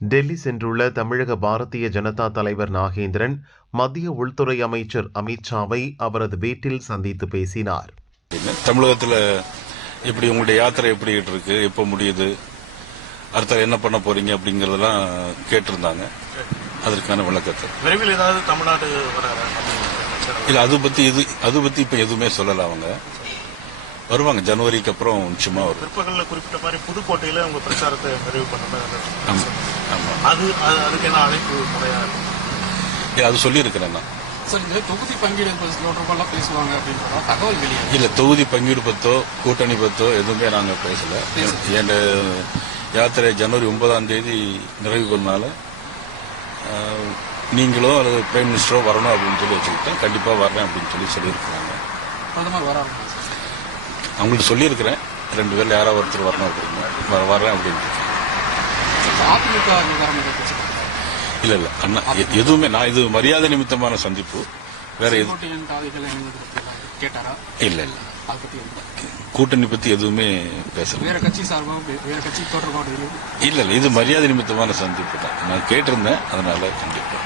டெல்லி சென்றுள்ள தமிழக பாரதிய ஜனதா தலைவர் நாகேந்திரன் மத்திய உள்துறை அமைச்சர் அமித்ஷாவை அவரது வீட்டில் சந்தித்து பேசினார். தமிழகத்தில் எப்படி உங்களுடைய யாத்திரை எப்படி இருக்கு, எப்போ முடியுது, அடுத்த என்ன பண்ண போறீங்க அப்படிங்கறதெல்லாம் கேட்டிருந்தாங்க. அதற்கான விளக்கத்தை விரைவில் ஏதாவது தமிழ்நாடு இல்ல அது பத்தி இப்ப எதுவுமே சொல்லல. அவங்க வருவாங்க ஜனவரிக்கு அப்புறம் நிச்சயமா வரும். பிற்பகல்ல குறிப்பிட்ட மாதிரி புதுக்கோட்டையில உங்க பிரச்சாரத்தை நிறைவு பண்ணணும். அதுக்கு என்ன அழைப்பு முறையா அது சொல்லி இருக்கிறேன் நான். தொகுதி பங்கீடு பேசுவாங்க அப்படின்ற தகவல் வெளியே இல்ல. தொகுதி பங்கீடு பத்தோ கூட்டணி பத்தோ எதுவுமே நாங்க பேசல. என் யாத்திரை ஜனவரி 9ஆம் தேதி நிறைவு பண்ணால நீங்களோ அல்லது பிரைம் மினிஸ்டரோ வரணும் அப்படின்னு சொல்லி வச்சுக்கிட்டேன். கண்டிப்பா வர்றேன் அப்படின்னு சொல்லியிருக்கிறாங்க. அவங்களுக்கு சொல்லியிருக்கிறேன், 2 பேர்ல யாராவது ஒருத்தர் வரணும் அப்படின்னு வர்றேன் அப்படின்னு. இல்ல அண்ணா எதுவுமே நான் இது மரியாதை நிமித்தமான சந்திப்பு, வேற எதுவும் இல்ல. கூட்டணி பத்தி எதுவுமே பேசல. இல்ல இது மரியாதை நிமித்தமான சந்திப்பு தான். நான் கேட்டிருந்தேன், அதனால கண்டிப்பா.